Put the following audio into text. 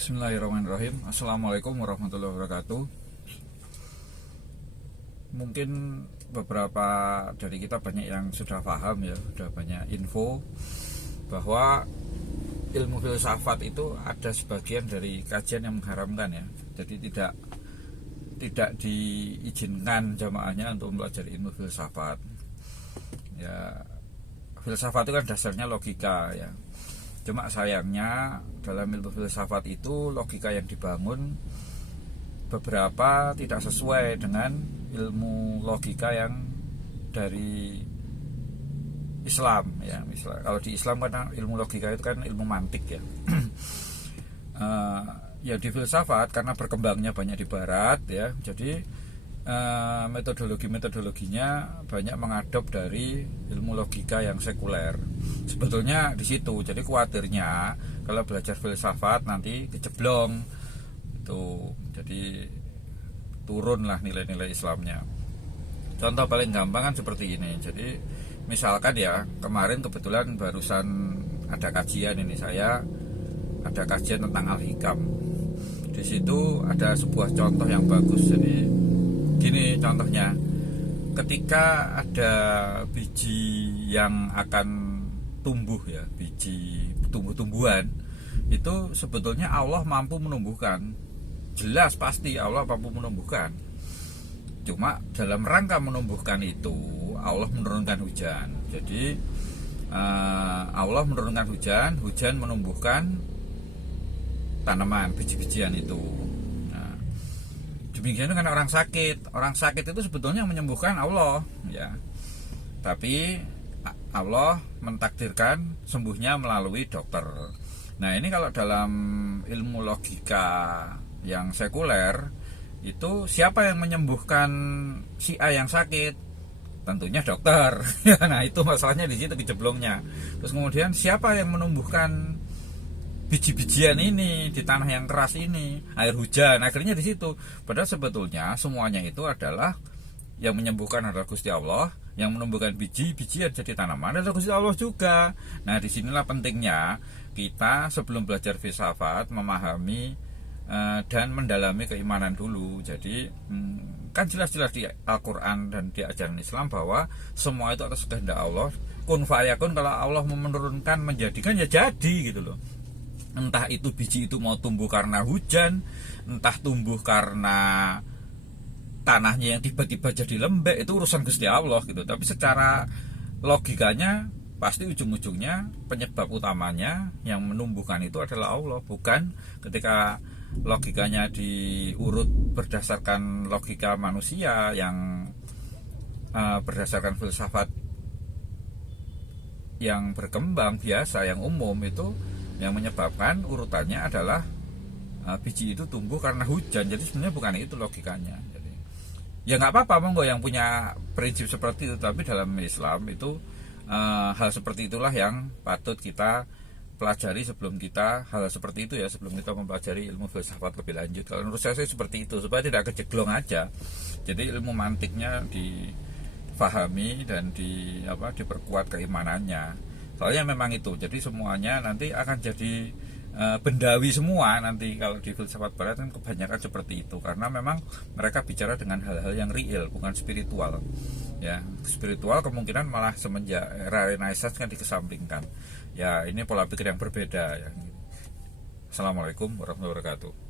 Bismillahirrahmanirrahim. Assalamualaikum warahmatullahi wabarakatuh. Mungkin beberapa dari kita banyak yang sudah paham ya, sudah banyak info bahwa ilmu filsafat itu ada sebagian dari kajian yang mengharamkan ya. Jadi tidak diizinkan jamaahnya untuk mempelajari ilmu filsafat. Ya, filsafat itu kan dasarnya logika ya. Cuma sayangnya dalam ilmu filsafat itu logika yang dibangun beberapa tidak sesuai dengan ilmu logika yang dari Islam ya. Misalnya kalau di Islam kan ilmu logika itu kan ilmu mantik ya. Ya di filsafat karena berkembangnya banyak di barat ya, jadi metodologinya banyak mengadop dari ilmu logika yang sekuler. Sebetulnya di situ. Jadi khawatirnya kalau belajar filsafat nanti keceblong itu. Jadi turunlah nilai-nilai Islamnya. Contoh paling gampang kan seperti ini. Jadi misalkan ya, kemarin kebetulan barusan ada kajian ini, saya ada kajian tentang Al-Hikam. Di situ ada sebuah contoh yang bagus. Jadi gini contohnya, ketika ada biji yang akan tumbuh ya, biji tumbuh-tumbuhan itu sebetulnya Allah mampu menumbuhkan, jelas pasti Allah mampu menumbuhkan. Cuma dalam rangka menumbuhkan itu Allah menurunkan hujan. Jadi Allah menurunkan hujan menumbuhkan tanaman, biji-bijian itu. Demikian kan orang sakit itu sebetulnya menyembuhkan Allah ya, tapi Allah mentakdirkan sembuhnya melalui dokter. Nah ini kalau dalam ilmu logika yang sekuler itu siapa yang menyembuhkan si A yang sakit? Tentunya dokter. Nah itu masalahnya di situ kejeblongnya. Terus kemudian siapa yang menumbuhkan biji-bijian ini di tanah yang keras ini? Air hujan. Akhirnya di situ. Padahal sebetulnya semuanya itu adalah yang menyembuhkan adalah Gusti Allah, yang menumbuhkan biji-bijian jadi tanaman adalah Gusti Allah juga. Nah, disinilah pentingnya kita sebelum belajar filsafat memahami dan mendalami keimanan dulu. Jadi kan jelas-jelas di Al-Quran dan di ajaran Islam bahwa semua itu atas kehendak Allah. Kun fayakun, kalau Allah menurunkan menjadikan ya jadi gitu loh. Entah itu biji itu mau tumbuh karena hujan, entah tumbuh karena tanahnya yang tiba-tiba jadi lembek, itu urusan Gusti Allah gitu. Tapi secara logikanya pasti ujung-ujungnya penyebab utamanya yang menumbuhkan itu adalah Allah. Bukan ketika logikanya diurut berdasarkan logika manusia yang berdasarkan filsafat yang berkembang biasa, yang umum itu, yang menyebabkan urutannya adalah biji itu tumbuh karena hujan. Jadi sebenarnya bukan itu logikanya. Jadi, ya nggak apa-apa monggo yang punya prinsip seperti itu, tapi dalam Islam itu hal seperti itulah yang patut kita pelajari sebelum kita hal seperti itu ya, sebelum kita mempelajari ilmu filsafat lebih lanjut. Kalau menurut saya seperti itu, supaya tidak kejeglong aja. Jadi ilmu mantiknya difahami dan diperkuat keimanannya. Soalnya memang itu, jadi semuanya nanti akan jadi bendawi semua nanti. Kalau di filsafat barat kan kebanyakan seperti itu, karena memang mereka bicara dengan hal-hal yang real, bukan spiritual ya. Spiritual kemungkinan malah semenjak era Renaissance kan dikesampingkan ya. Ini pola pikir yang berbeda ya. Assalamualaikum warahmatullahi wabarakatuh.